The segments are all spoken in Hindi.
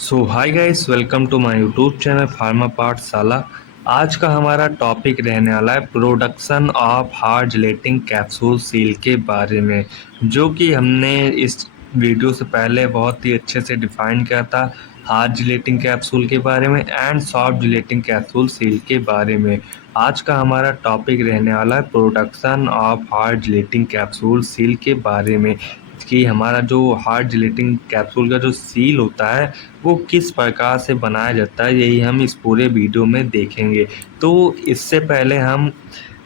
So hi guys, welcome to my YouTube channel pharma Pathshala. आज का हमारा टॉपिक रहने वाला है production of hard gelatin capsule seal के बारे में, जो कि हमने इस वीडियो से पहले बहुत ही अच्छे से डिफाइन किया था हार्ड जेलेटिन कैप्सूल के बारे में and soft gelatin capsule seal के बारे में। आज का हमारा टॉपिक रहने वाला है production of hard gelatin capsule seal के बारे में कि हमारा जो हार्ड जेलेटिन कैप्सूल का जो सील होता है वो किस प्रकार से बनाया जाता है, यही हम इस पूरे वीडियो में देखेंगे। तो इससे पहले हम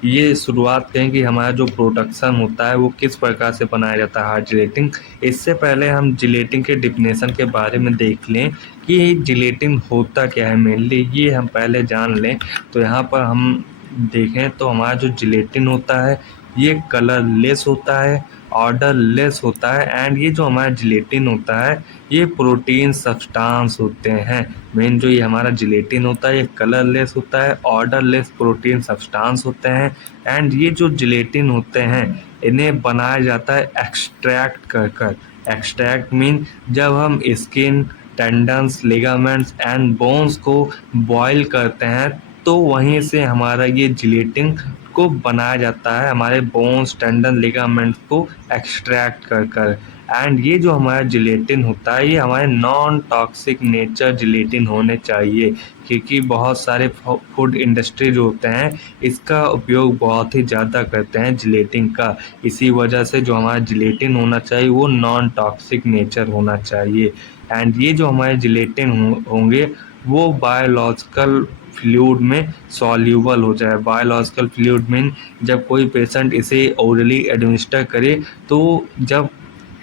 ये शुरुआत करें कि हमारा जो प्रोडक्शन होता है वो किस प्रकार से बनाया जाता है हार्ड जेलेटिन। इससे पहले हम जेलेटिन के डिफिनेशन के बारे में देख लें कि जेलेटिन होता क्या है मेनली, ये हम पहले जान लें। तो यहाँ पर हम देखें तो हमारा जो जेलेटिन होता है ये कलरलेस होता है, ऑर्डरलेस होता है एंड ये जो हमारा जेलेटिन होता है ये प्रोटीन सब्सटेंस होते हैं। मेन जो ये हमारा जेलेटिन होता है ये कलरलेस होता है, ऑर्डरलेस प्रोटीन सब्सटेंस होते हैं एंड ये जो जेलेटिन होते हैं इन्हें बनाया जाता है एक्सट्रैक्ट कर कर। एक्सट्रैक्ट मीन जब हम skin, tendons, ligaments and bones को बॉयल करते हैं तो वहीं से हमारा ये जेलेटिन को बनाया जाता है, हमारे बोन्स, टेंडन, लिगामेंट्स को एक्सट्रैक्ट कर कर। एंड ये जो हमारा जेलेटिन होता है ये हमारे नॉन टॉक्सिक नेचर जेलेटिन होने चाहिए, क्योंकि बहुत सारे फूड इंडस्ट्री जो होते हैं इसका उपयोग बहुत ही ज़्यादा करते हैं जेलेटिन का। इसी वजह से जो हमारा जेलेटिन होना चाहिए वो नॉन टॉक्सिक नेचर होना चाहिए। एंड ये जो हमारे जेलेटिन होंगे वो बायोलॉजिकल फ्लूइड में सॉल्यूबल हो जाए। बायोलॉजिकल फ्लूइड मीन जब कोई पेशेंट इसे ओरली एडमिनिस्टर करे तो जब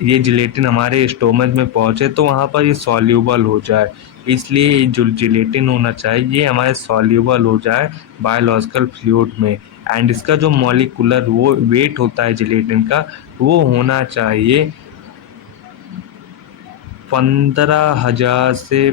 ये जेलेटिन हमारे स्टोमच में पहुंचे तो वहाँ पर ये सॉल्यूबल हो जाए। इसलिए जो जेलेटिन होना चाहिए ये हमारे सॉल्यूबल हो जाए बायोलॉजिकल फ्लूइड में। एंड इसका जो मॉलिक्यूलर वो वेट होता है जेलेटिन का वो होना चाहिए 15,000 से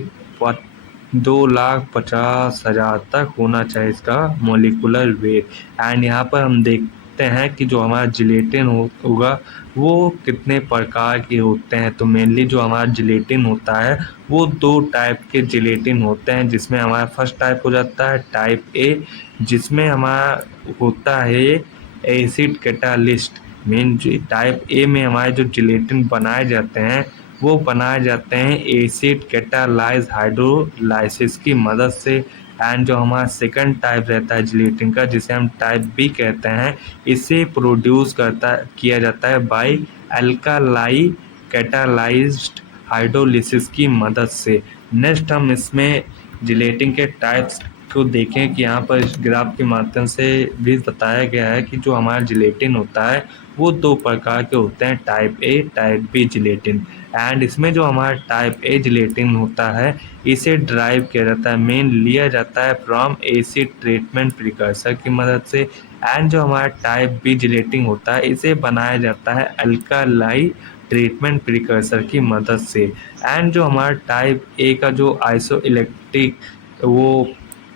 2,50,000 तक होना चाहिए इसका मॉलिक्यूलर वेट। एंड यहाँ पर हम देखते हैं कि जो हमारा जेलेटिन होगा वो कितने प्रकार के होते हैं। तो मेनली जो हमारा जेलेटिन होता है वो दो टाइप के जेलेटिन होते हैं, जिसमें हमारा फर्स्ट टाइप हो जाता है टाइप ए, जिसमें हमारा होता है acid catalyst. Mean type A में हमारे जो जेलेटिन बनाए जाते हैं वो बनाए जाते हैं एसिड कैटालाइज हाइड्रोलाइसिस की मदद से। एंड जो हमारा सेकंड टाइप रहता है जेलेटिन का जिसे हम टाइप बी कहते हैं, इसे प्रोड्यूस किया जाता है बाय अल्कालाई कैटालाइज्ड हाइड्रोलिसिस की मदद से। नेक्स्ट हम इसमें जेलेटिन के टाइप्स को देखें कि यहाँ पर इस ग्राफ के माध्यम से भी बताया गया है कि जो हमारा जेलेटिन होता है वो दो प्रकार के होते हैं, type A, type B gelatin. And इसमें जो हमारा टाइप ए जेलेटिन होता है इसे ड्राइव किया जाता है, मेन लिया जाता है फ्रॉम एसिड ट्रीटमेंट प्रिकर्सर की मदद से। एंड जो हमारा टाइप बी जेलेटिन होता है इसे बनाया जाता है अल्कालाई ट्रीटमेंट प्रिकर्सर की मदद से। एंड जो हमारा टाइप ए का जो आइसो इलेक्ट्रिक वो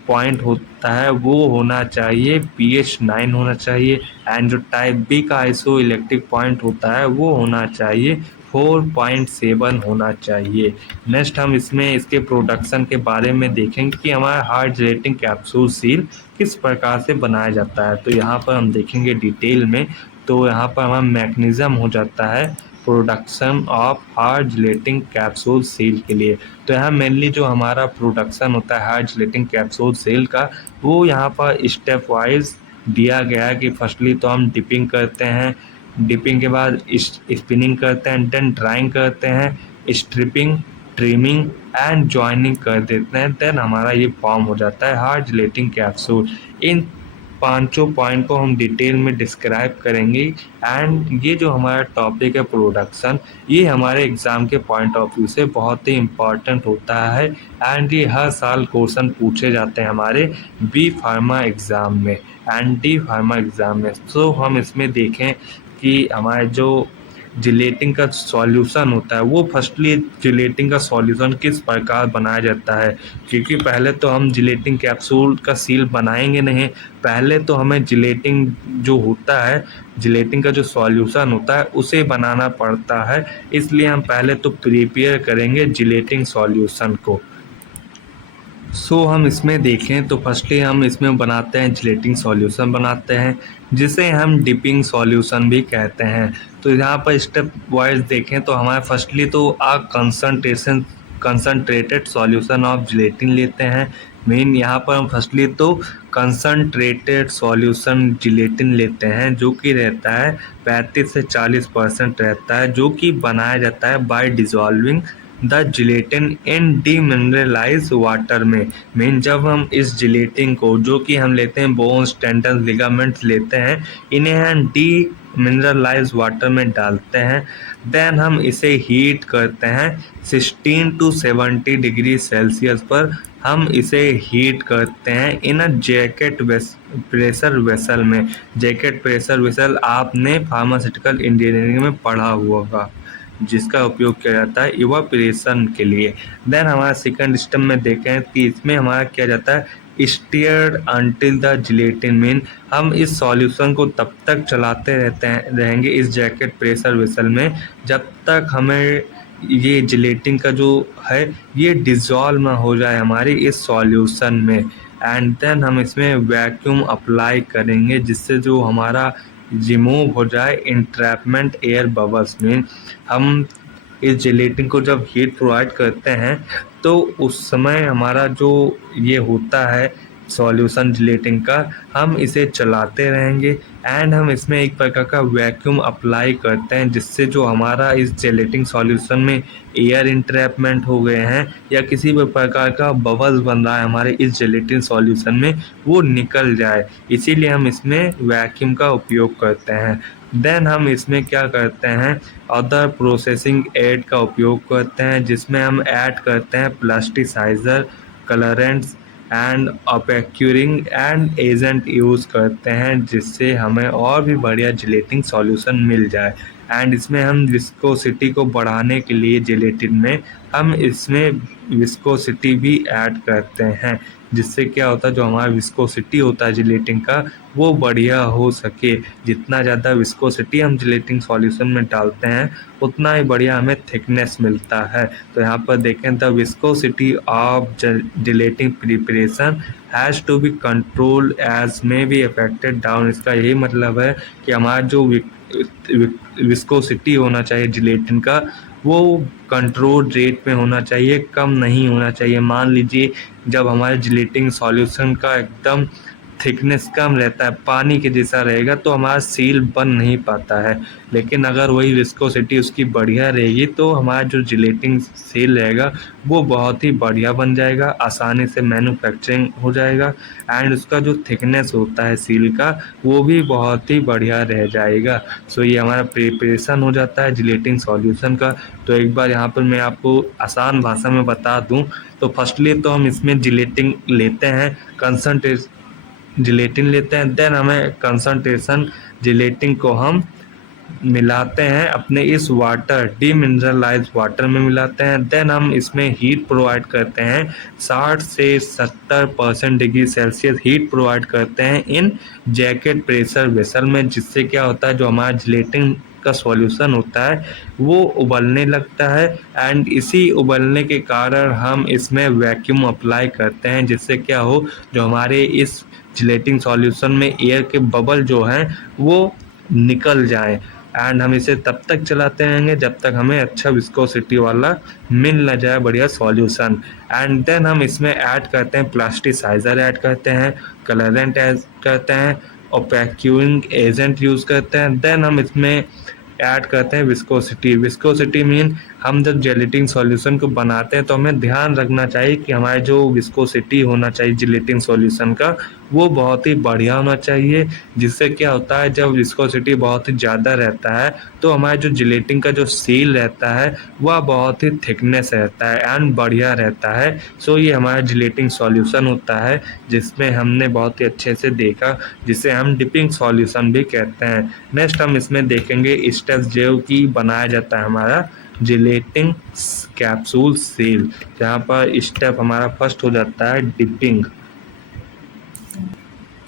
पॉइंट होता है वो होना चाहिए pH 9 होना चाहिए। एंड जो टाइप बी का आइसो इलेक्ट्रिक पॉइंट होता है वो होना चाहिए 4.7 होना चाहिए। नेक्स्ट हम इसमें इसके प्रोडक्शन के बारे में देखेंगे कि हमारा हार्ड जेलेटिन कैप्सूल सील किस प्रकार से बनाया जाता है। तो यहाँ पर हम देखेंगे डिटेल में। तो यहाँ पर हमारा मैकेनिज्म हो जाता है production of hard gelatin capsule seal के लिए। तो यहाँ मेनली जो हमारा प्रोडक्शन होता है हार्ड जेलेटिन कैप्सूल सील का वो यहाँ पर स्टेप वाइज दिया गया है कि फर्स्टली तो हम डिपिंग करते हैं, डिपिंग के बाद स्पिनिंग करते हैं, देन ड्राइंग करते हैं, स्ट्रिपिंग, ट्रिमिंग एंड जॉइनिंग कर देते हैं, देन हमारा ये फॉर्म हो जाता है हार्ड जेलेटिन कैप्सूल। इन पांचों पॉइंट को हम डिटेल में डिस्क्राइब करेंगे। एंड ये जो हमारा टॉपिक है प्रोडक्शन, ये हमारे एग्ज़ाम के पॉइंट ऑफ व्यू से बहुत ही इम्पॉर्टेंट होता है एंड ये हर साल क्वेश्चन पूछे जाते हैं हमारे बी फार्मा एग्ज़ाम में एंड डी फार्मा एग्ज़ाम में। तो हम इसमें देखें कि हमारे जो जिलेटिन का सॉल्यूशन होता है वो फर्स्टली जिलेटिन का सॉल्यूशन किस प्रकार बनाया जाता है, क्योंकि पहले तो हम जिलेटिन कैप्सूल का सील बनाएंगे नहीं, पहले तो हमें जिलेटिन जो होता है, जिलेटिन का जो सॉल्यूशन होता है उसे बनाना पड़ता है। इसलिए हम पहले तो प्रिपेयर करेंगे जिलेटिन सॉल्यूशन को। हम इसमें देखें तो फर्स्टली हम इसमें बनाते हैं जिलेटिन सॉल्यूशन बनाते हैं, जिसे हम डिपिंग सॉल्यूशन भी कहते हैं। तो यहाँ पर स्टेप वाइज देखें तो हमारे फर्स्टली तो कंसनट्रेटेड सॉल्यूशन ऑफ जिलेटिन लेते हैं। मेन यहाँ पर हम फर्स्टली तो कंसनट्रेटेड सॉल्यूशन जिलेटिन लेते हैं, जो कि रहता है 35 से 40% रहता है, जो कि बनाया जाता है by dissolving the gelatin in demineralize water में। मीन जब हम इस जिलेटिन को, जो कि हम लेते हैं बोन्स, टेंडन, लिगामेंट्स लेते हैं, इन्हें हम डी मिनरलाइज वाटर में डालते हैं। देन हम इसे हीट करते हैं 16 to 70 डिग्री सेल्सियस पर। हम इसे हीट करते हैं इन अ जैकेट प्रेशर वेसल में। जैकेट प्रेशर वेसल आपने फार्मास्यूटिकल इंजीनियरिंग में पढ़ा हुआ होगा, जिसका उपयोग किया जाता है इवापोरेशन के लिए। देन हमारा सेकंड स्टेप में देखें कि इसमें हमारा किया जाता है steered until the gelatin. Mean हम इस सॉल्यूशन को तब तक चलाते रहेंगे इस जैकेट प्रेशर वेसल में, जब तक हमें ये जिलेटिन का जो है ये डिज़ोल्व ना हो जाए हमारी इस सॉल्यूशन में। एंड देन हम इसमें वैक्यूम अप्लाई करेंगे, जिससे जो हमारा रिमूव हो जाए इंट्रैपमेंट एयर बबल्स में। हम इस जिलेटिन को जब हीट प्रोवाइड करते हैं तो उस समय हमारा जो ये होता है सॉल्यूशन जिलेटिन का, हम इसे चलाते रहेंगे एंड हम इसमें एक प्रकार का वैक्यूम अप्लाई करते हैं, जिससे जो हमारा इस जिलेटिन सॉल्यूशन में एयर इंट्रैपमेंट हो गए हैं या किसी भी प्रकार का बबल्स बन रहा है हमारे इस जिलेटिन सॉल्यूशन में, वो निकल जाए। इसीलिए हम इसमें वैक्यूम का उपयोग करते हैं। देन हम इसमें क्या करते हैं, अदर प्रोसेसिंग एड का उपयोग करते हैं, जिसमें हम ऐड करते हैं प्लास्टिसाइज़र, कलरेंट्स एंड अपेक्यूरिंग एंड एजेंट यूज़ करते हैं, जिससे हमें और भी बढ़िया जिलेटिन सॉल्यूशन मिल जाए। एंड इसमें हम विस्कोसिटी को बढ़ाने के लिए जिलेटिन में हम इसमें विस्कोसिटी भी ऐड करते हैं, जिससे क्या होता है जो हमारा विस्कोसिटी होता है जिलेटिन का वो बढ़िया हो सके। जितना ज़्यादा विस्कोसिटी हम जिलेटिन सॉल्यूशन में डालते हैं उतना ही बढ़िया हमें थिकनेस मिलता है। तो यहाँ पर देखें the viscosity of gelatin preparation has to be control as may be affected down. इसका यही मतलब है कि हमारा जो विस्कोसिटी होना चाहिए जिलेटिन का वो कंट्रोल रेट में होना चाहिए, कम नहीं होना चाहिए। मान लीजिए जब हमारे जिलेटिन सॉल्यूशन का एकदम थिकनेस कम रहता है, पानी के जैसा रहेगा, तो हमारा सील बन नहीं पाता है। लेकिन अगर वही विस्कोसिटी उसकी बढ़िया रहेगी तो हमारा जो जिलेटिन सील रहेगा वो बहुत ही बढ़िया बन जाएगा, आसानी से मैन्युफैक्चरिंग हो जाएगा एंड उसका जो थिकनेस होता है सील का वो भी बहुत ही बढ़िया रह जाएगा। ये हमारा प्रिपरेशन हो जाता है जिलेटिन सॉल्यूशन का। तो एक बार यहाँ पर मैं आपको आसान भाषा में बता दूँ तो फर्स्टली तो हम इसमें जिलेटिन लेते हैं, जिलेटिन लेते हैं। देन हमें कंसंट्रेशन जिलेटिन को हम मिलाते हैं अपने इस वाटर डीमिनरलाइज वाटर में मिलाते हैं। देन हम इसमें हीट प्रोवाइड करते हैं 60 से 70% डिग्री सेल्सियस हीट प्रोवाइड करते हैं इन जैकेट प्रेशर वेसल में, जिससे क्या होता है जो हमारा जिलेटिन का सॉल्यूशन होता है वो उबलने लगता है एंड इसी उबलने के कारण हम इसमें वैक्यूम अप्लाई करते हैं, जिससे क्या हो जो हमारे इस जिलेटिन सॉल्यूशन में एयर के बबल जो हैं वो निकल जाएं। एंड हम इसे तब तक चलाते रहेंगे जब तक हमें अच्छा विस्कोसिटी वाला मिल ना जाए बढ़िया सॉल्यूशन। एंड देन हम इसमें ऐड करते हैं प्लास्टिसाइज़र ऐड करते हैं, कलरेंट ऐड करते हैं, ओपेक्यूइंग एजेंट यूज़ करते हैं। देन हम इसमें ऐड करते हैं विस्कोसिटी। विस्कोसिटी मीन हम जब जेलेटिन सॉल्यूशन को बनाते हैं तो हमें ध्यान रखना चाहिए कि हमारे जो विस्कोसिटी होना चाहिए जेलेटिन सॉल्यूशन का वो बहुत ही बढ़िया होना चाहिए। जिससे क्या होता है, जब विस्कोसिटी बहुत ही ज़्यादा रहता है तो हमारे जो जेलेटिन का जो सील रहता है वह बहुत ही थिकनेस रहता है एंड बढ़िया रहता है। सो ये हमारा जेलेटिन सॉल्यूशन होता है जिसमें हमने बहुत ही अच्छे से देखा, जिसे हम डिपिंग सॉल्यूशन भी कहते हैं। नेक्स्ट हम इसमें देखेंगे स्टेप्स जो कि बनाया जाता है हमारा जेलेटिन कैप्सूल सील। जहाँ पर स्टेप हमारा फर्स्ट हो जाता है डिपिंग।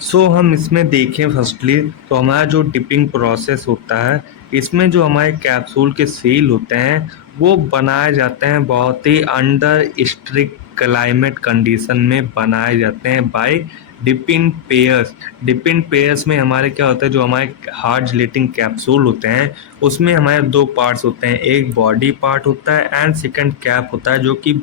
सो हम इसमें देखें फर्स्टली तो हमारा जो डिपिंग प्रोसेस होता है इसमें जो हमारे कैप्सूल के सील होते हैं वो बनाए जाते हैं बहुत ही अंडर स्ट्रिक्ट क्लाइमेट कंडीशन में बनाए जाते हैं by dipping pairs. Dipping pairs में हमारे क्या होता है, जो हमारे हार्ड जेलेटिन कैप्सूल होते हैं उसमें हमारे दो पार्ट्स होते हैं, एक बॉडी पार्ट होता है एंड सेकंड कैप होता है, जो कि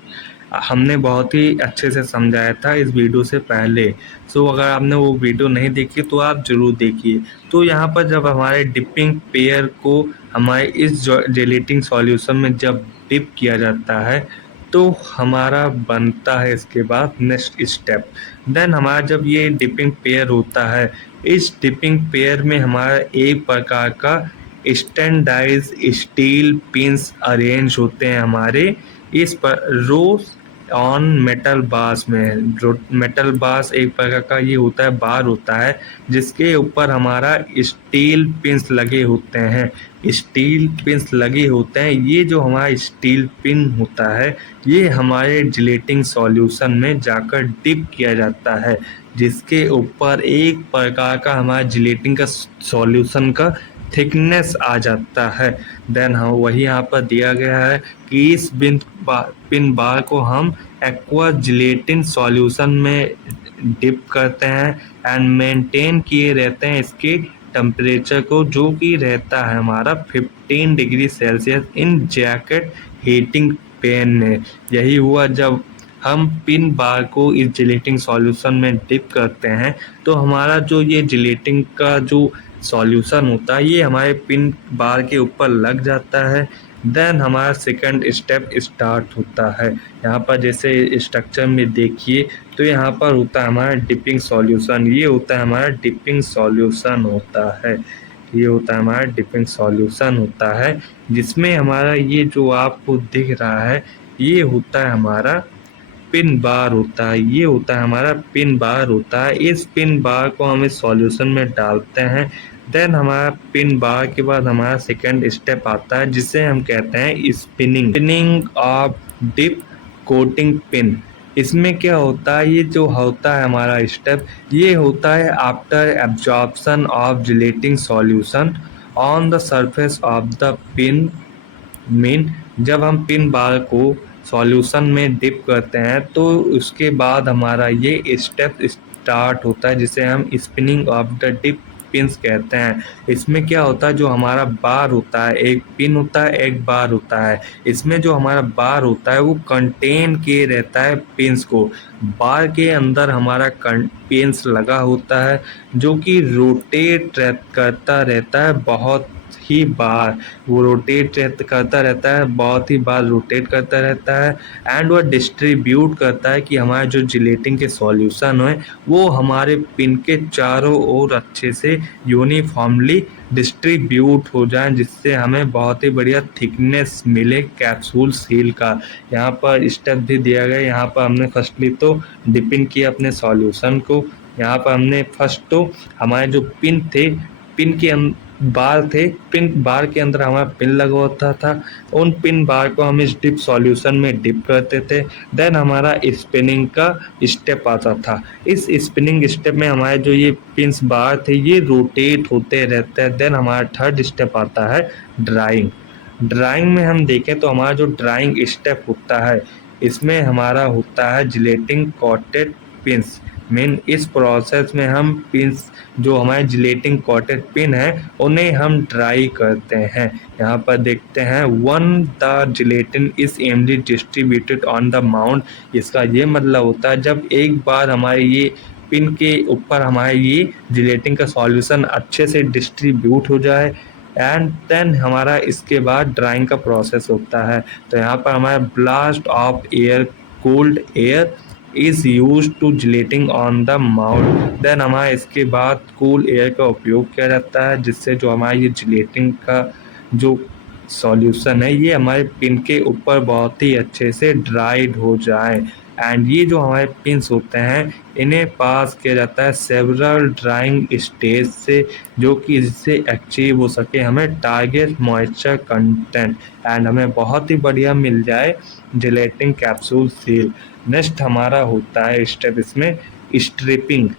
हमने बहुत ही अच्छे से समझाया था इस वीडियो से पहले। सो अगर आपने वो वीडियो नहीं देखी तो आप ज़रूर देखिए। तो यहाँ पर जब हमारे डिपिंग पेयर को हमारे इस जेलेटिन सॉल्यूशन में जब डिप किया जाता है तो हमारा बनता है इसके बाद नेक्स्ट स्टेप। देन हमारा जब ये डिपिंग पेयर होता है, इस डिपिंग पेयर में हमारा एक प्रकार का स्टैंडर्डाइज स्टील पिंस अरेंज होते हैं हमारे इस पर रोज ऑन मेटल बार्स में। जो मेटल बार्स एक प्रकार का ये होता है, बार होता है जिसके ऊपर हमारा स्टील पिंस लगे होते हैं। स्टील पिंस लगे होते हैं, ये जो हमारा स्टील पिन होता है ये हमारे जेलेटिन सॉल्यूशन में जाकर डिप किया जाता है, जिसके ऊपर एक प्रकार का हमारा जेलेटिन का सॉल्यूशन का थिकनेस आ जाता है। देन हाँ वही यहाँ पर दिया गया है कि इस पिन बार को हम एक्वा जेलेटिन सॉल्यूशन में डिप करते हैं एंड मेंटेन किए रहते हैं इसके टेम्परेचर को, जो कि रहता है हमारा 15 degree Celsius in jacket heating pan में। यही हुआ जब हम पिन बार को इस जेलेटिन सॉल्यूशन में डिप करते हैं तो हमारा जो ये जेलेटिन का जो सॉल्यूशन होता है ये हमारे पिन बार के ऊपर लग जाता है। देन हमारा सेकंड स्टेप स्टार्ट होता है। यहाँ पर जैसे स्ट्रक्चर में देखिए तो यहाँ पर होता है हमारा डिपिंग सॉल्यूशन, ये होता है हमारा डिपिंग सॉल्यूशन होता है, ये होता है हमारा डिपिंग सॉल्यूशन होता है, जिसमें हमारा ये जो आपको दिख रहा है ये होता है हमारा पिन बार होता है, ये होता है हमारा पिन बार होता है। इस पिन बार को हम इस सॉल्यूशन में डालते हैं। देन हमारा पिन बार के बाद हमारा सेकंड स्टेप आता है जिसे हम कहते हैं spinning of dip coating pin. इसमें क्या होता है, ये जो होता है हमारा स्टेप ये होता है after absorption of gelatin solution on the surface of the pin. जब हम पिन बार को सॉल्यूशन में डिप करते हैं तो उसके बाद हमारा ये स्टेप स्टार्ट होता है जिसे हम spinning of the dip pins कहते हैं। इसमें क्या होता है, जो हमारा बार होता है, एक पिन होता है एक बार होता है, इसमें जो हमारा बार होता है वो कंटेन किए रहता है पिंस को। बार के अंदर हमारा पिंस लगा होता है जो कि रोटेट करता रहता है बहुत ही बार, वो रोटेट करता रहता है बहुत ही बार रोटेट करता रहता है एंड वह डिस्ट्रीब्यूट करता है कि हमारे जो जेलेटिन के सॉल्यूशन है वो हमारे पिन के चारों ओर अच्छे से यूनिफॉर्मली डिस्ट्रीब्यूट हो जाए, जिससे हमें बहुत ही बढ़िया थिकनेस मिले कैप्सूल सील का। यहाँ पर स्टेप भी दिया गया। यहाँ पर हमने फर्स्टली तो डिपिंग किया अपने सॉल्यूशन को। यहाँ पर हमने फर्स्ट तो हमारे जो पिन थे, पिन के बार थे, पिन बार के अंदर हमारा पिन लगा होता था, उन पिन बार को हम इस डिप सॉल्यूशन में डिप करते थे। देन हमारा स्पिनिंग का स्टेप आता था। इस स्पिनिंग स्टेप में हमारे जो ये पिंस बार थे ये रोटेट होते रहते हैं। देन हमारा थर्ड स्टेप आता है ड्राइंग। ड्राइंग में हम देखें तो हमारा जो ड्राइंग स्टेप होता है इसमें हमारा होता है जेलेटिन कोटेड पिंस। इस प्रोसेस में हम पिंस जो हमारे जेलेटिन कोटेड पिन है उन्हें हम ड्राई करते हैं। यहाँ पर देखते हैं the gelatin is evenly distributed on the mount. इसका ये मतलब होता है जब एक बार हमारे ये पिन के ऊपर हमारे ये जेलेटिन का सॉल्यूशन अच्छे से डिस्ट्रीब्यूट हो जाए एंड देन हमारा इसके बाद ड्राइंग का प्रोसेस होता है। तो यहाँ पर हमारा blast of air, cold air is use to gelating on the mouth. Then हमारा इसके बाद कूल एयर का उपयोग किया जाता है, जिससे जो हमारा ये जिलेटिंग का जो सॉल्यूशन है ये हमारे पिन के ऊपर बहुत ही अच्छे से ड्राइड हो जाए। एंड ये जो हमारे पिंस होते हैं इन्हें पास किया जाता है सेवरल ड्राइंग स्टेज से, जो कि इससे अचीव हो सके हमें टारगेट मॉइस्चर कंटेंट एंड हमें बहुत ही बढ़िया मिल जाए जिलेटिंग कैप्सूल सील। नेक्स्ट हमारा होता है स्टेप इसमें stripping,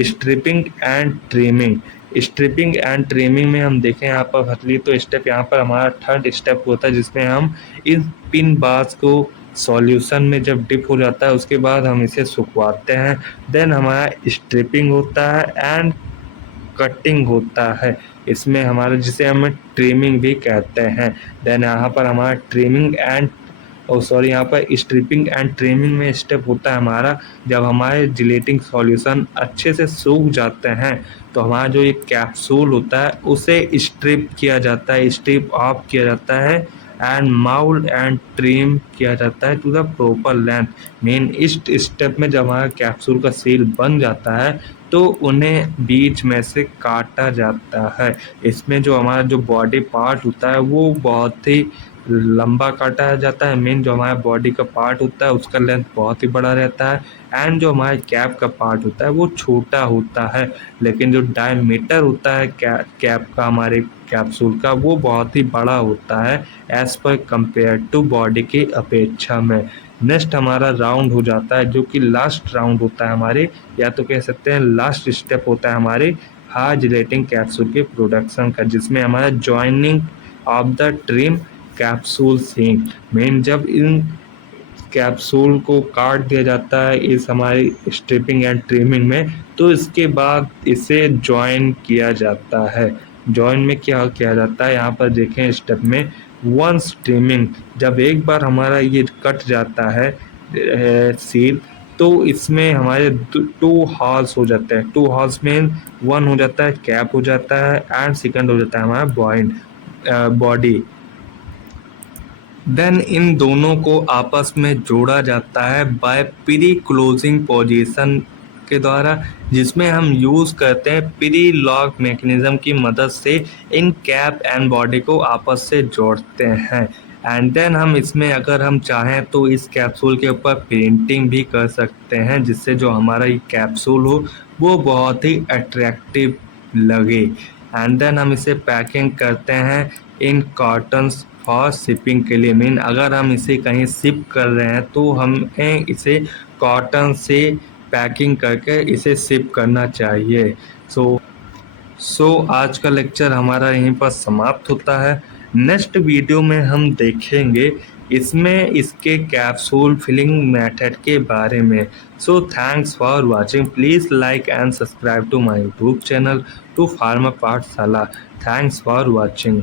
stripping and trimming. Stripping and trimming में हम देखें यहाँ पर हथली, तो स्टेप यहाँ पर हमारा थर्ड स्टेप होता है, जिसमें हम इन पिन बार्स को सॉल्यूशन में जब डिप हो जाता है उसके बाद हम इसे सुखवाते हैं। देन हमारा स्ट्रिपिंग होता है एंड कटिंग होता है, इसमें हमारा जिसे हम ट्रिमिंग भी कहते हैं। देन यहाँ पर हमारा ट्रिमिंग एंड यहाँ पर स्ट्रिपिंग एंड ट्रिमिंग में स्टेप होता है हमारा जब हमारे जिलेटिंग सॉल्यूशन अच्छे से सूख जाते हैं तो हमारा जो ये कैप्सूल होता है उसे स्ट्रिप किया जाता है, स्ट्रिप ऑफ किया जाता है एंड माउल्ड एंड ट्रिम किया जाता है to the proper length. Main इस स्टेप में जब हमारा कैप्सूल का सील बन जाता है तो उन्हें बीच में से काटा जाता है। इसमें जो हमारा जो बॉडी पार्ट होता है वो बहुत ही लंबा काटा जाता है। मेन जो हमारा बॉडी का पार्ट होता है उसका लेंथ बहुत ही बड़ा रहता है एंड जो हमारे कैप का पार्ट होता है वो छोटा होता है, लेकिन जो डायमीटर होता है कैप का हमारे कैप्सूल का वो बहुत ही बड़ा होता है as per compare to body की अपेक्षा में। नेक्स्ट हमारा राउंड हो जाता है जो कि लास्ट राउंड होता है हमारे, या तो कह सकते हैं लास्ट स्टेप होता है हमारे हार्ड जिलेटिंग कैप्सूल के प्रोडक्शन का, जिसमें हमारा joining of the trim capsule seen. Main जब इन कैप्सूल को काट दिया जाता है इस हमारी स्ट्रिपिंग एंड ट्रिमिंग में, तो इसके बाद इसे जॉइन किया जाता है। जॉइन में क्या किया जाता है यहाँ पर देखें स्टेप में वंस ट्रिमिंग, जब एक बार हमारा ये कट जाता है सील तो इसमें हमारे 2 हॉल्स हो जाते हैं। 2 हॉल्स में 1 हो जाता है कैप हो जाता है एंड सेकंड हो जाता है हमारा बॉडी। देन इन दोनों को आपस में जोड़ा जाता है बाय प्री क्लोजिंग पोजीशन के द्वारा, जिसमें हम यूज़ करते हैं प्री लॉक मैकेनिज्म की मदद से इन कैप एंड बॉडी को आपस से जोड़ते हैं। एंड देन हम इसमें अगर हम चाहें तो इस कैप्सूल के ऊपर प्रिंटिंग भी कर सकते हैं, जिससे जो हमारा ये कैप्सूल हो वो बहुत ही अट्रैक्टिव लगे। एंड देन हम इसे पैकिंग करते हैं इन कॉटन्स फॉर शिपिंग के लिए। मीन अगर हम इसे कहीं शिप कर रहे हैं तो हमें इसे कॉटन से पैकिंग करके इसे शिप करना चाहिए। सो आज का लेक्चर हमारा यहीं पर समाप्त होता है। नेक्स्ट वीडियो में हम देखेंगे इसमें इसके कैप्सूल फिलिंग मेथड के बारे में। So thanks for watching, please like and subscribe to my YouTube channel to pharma Pathshala. Thanks for watching.